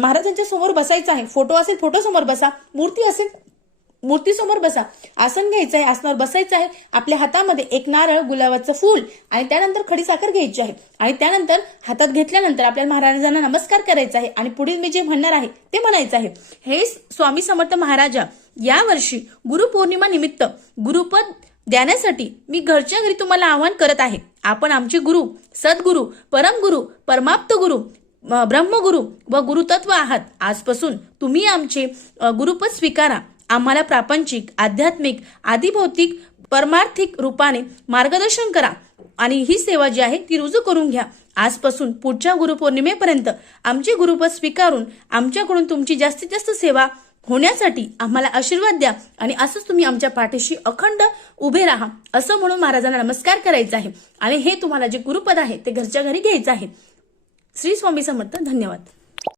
महाराजांच्या समोर बसायचं आहे. फोटो असेल फोटो समोर बसा, मूर्ती असेल मूर्ती समोर बसा. आसन घ्यायचं आहे, आसनावर बसायचं आहे. आपल्या हातामध्ये एक नारळ, गुलाबाचं फूल आणि त्यानंतर खडी साखर घ्यायची आहे. आणि त्यानंतर हातात घेतल्यानंतर आपल्या महाराजांना नमस्कार करायचा आहे आणि पुढील मी जे म्हणणार आहे ते म्हणायचं आहे. हे स्वामी समर्थ महाराजा, या वर्षी गुरुपौर्णिमा निमित्त गुरुपद देण्यासाठी मी घरच्या घरी तुम्हाला आवाहन करत आहे. आपण आमचे गुरु, सद्गुरु, परमगुरु, परमाप्त गुरु, ब्रह्मगुरु व गुरुतत्व आहात. आजपासून तुम्ही आमचे गुरुपद स्वीकारा. आम्हाला प्रापंचिक, आध्यात्मिक, आदिभौतिक, परमार्थिक रूपाने मार्गदर्शन करा आणि ही सेवा जी आहे ती रुजू करून घ्या. आजपासून पुढच्या गुरुपौर्णिमेपर्यंत आमचे गुरुपद स्वीकारून आमच्याकडून तुमची जास्तीत जास्त सेवा होण्यासाठी आम्हाला आशीर्वाद द्या आणि असंच तुम्ही आमच्या पाठीशी अखंड उभे राहा, असं म्हणून महाराजांना नमस्कार करायचा आहे. आणि हे तुम्हाला जे गुरुपद आहे ते घरच्या घरी घ्यायचं आहे. श्री स्वामी समर्थ. धन्यवाद.